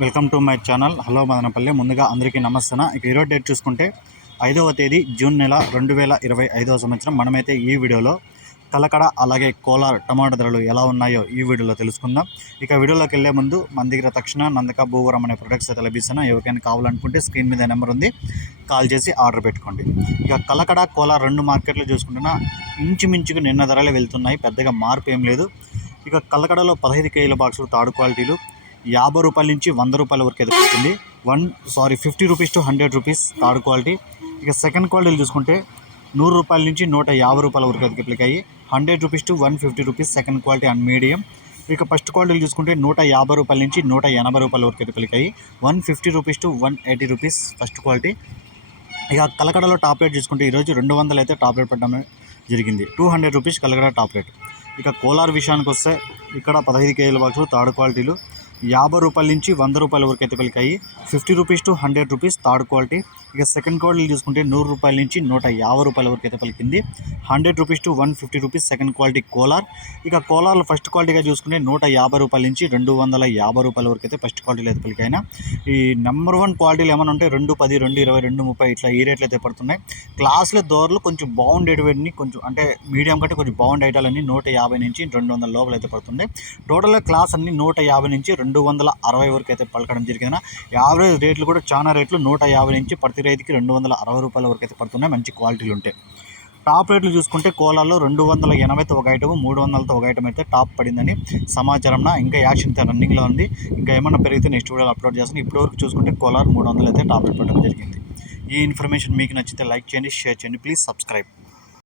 Welcome to my channel. Hello Madanapalle. ముందుగా అందరికీ నమస్తే ఇక ఈరోజు డేట్ చూసుకుంటే ఐదవ తేదీ జూన్ నెల రెండు వేల ఇరవై ఐదవ సంవత్సరం. మనమైతే ఈ వీడియోలో కలకడ అలాగే కోలార్ టమాటా ధరలు ఎలా ఉన్నాయో ఈ వీడియోలో తెలుసుకుందాం. ఇక వీడియోలోకి వెళ్ళే ముందు మన దగ్గర తక్షణ నందక భూవరం అనే ప్రొడక్ట్స్ అయితే లభిస్తున్నాయి. ఎవరికైనా కావాలనుకుంటే స్క్రీన్ మీద నెంబర్ ఉంది. కాల్ చేసి ఆర్డర్ పెట్టుకోండి. ఇక కలకడ కోలార్ రెండు మార్కెట్లు చూసుకుంటున్నా ఇంచుమించుకు నిన్న ధరలే వెళ్తున్నాయి. పెద్దగా మార్పు ఏం లేదు. ఇక కలకడలో పదహైదు కేజీల బాక్సులు తాడు క్వాలిటీలు యాభై రూపాయల నుంచి వంద రూపాయల వరకు ఎదుగుతుంది one sorry fifty rupees to hundred rupees third quality ఇక సెకండ్ క్వాలిటీలు చూసుకుంటే నూరు రూపాయల నుంచి నూట యాభై రూపాయల వరకు ఎదిగిపోయాయి hundred rupees to one fifty rupees second quality and medium ఇక ఫస్ట్ క్వాలిటీలు చూసుకుంటే నూట యాభై రూపాయల నుంచి నూట ఎనభై రూపాయల వరకు ఎదిగిపోయాయి one fifty rupees to one eighty rupees first quality ఇక కలకడలో టాప్ రేట్ చూసుకుంటే ఈరోజు రెండు వందలు అయితే టాప్ రేట్ పడడం జరిగింది. Two hundred rupees Kalakada top rate ఇక కోలార్ విషయానికి వస్తే ఇక్కడ పదహైదు కేజీల బాక్సులు థర్డ్ క్వాలిటీలు యాభై రూపాయల నుంచి వంద రూపాయల వరకు అయితే పలికాయి. Fifty rupees to hundred rupees third quality. ఇక సెకండ్ క్వాలిటీ చూసుకుంటే నూరు రూపాయల నుంచి నూట యాభై రూపాయల వరకు అయితే పలికింది. Hundred rupees to one fifty rupees second quality Kolar. ఇక కోలార్లో ఫస్ట్ క్వాలిటీగా చూసుకుంటే నూట యాభై రూపాయల నుంచి రెండు వందల యాభై రూపాయల వరకు అయితే ఫస్ట్ క్వాలిటీలో అయితే పలికాయినా. ఈ నెంబర్ వన్ క్వాలిటీలు ఏమైనా ఉంటే రెండు పది రెండు ఇరవై రెండు ముప్పై ఇట్లా ఈ రేట్లు అయితే పడుతున్నాయి. క్లాస్లో దోరలు కొంచెం బాగుండేటివన్నీ కొంచెం అంటే మీడియం కంటే కొంచెం బాగుండే ఐటాలన్నీ నూట యాభై నుంచి రెండు వందల లోపల అయితే పడుతున్నాయి. టోటల్గా క్లాస్ అన్ని నూట యాభై నుంచి రెండు రెండు వందల అరవై వరకు అయితే పలకడం జరిగింది యావరేజ్ రేట్లు కూడా చాలా రేట్లు నూట యాభై నుంచి ప్రతి రైతుకి రెండు వందల అరవై రూపాయల వరకు అయితే పడుతున్నాయి మంచి క్వాలిటీలు ఉంటాయి టాప్ రేట్లు చూసుకుంటే కోలాల్లో రెండు వందల ఎనభైతో ఒక ఐటమ్ మూడు వందలతో ఒక ఐటమ్ అయితే టాప్ పడిందని సమాచారం ఇంకా యాక్షన్ అయితే రన్నింగ్లో ఉంది. ఇంకా ఏమన్నా పెరిగితే నెక్స్ట్ వీడియోలో అప్లోడ్ చేస్తాను. ఇప్పటివరకు చూసుకుంటే కోలార్ మూడు వందలు అయితే టాప్ రేట్ పడడం జరిగింది. ఈ ఇన్ఫర్మేషన్ మీకు నచ్చితే లైక్ చేయండి షేర్ చేయండి ప్లీజ్ సబ్స్క్రైబ్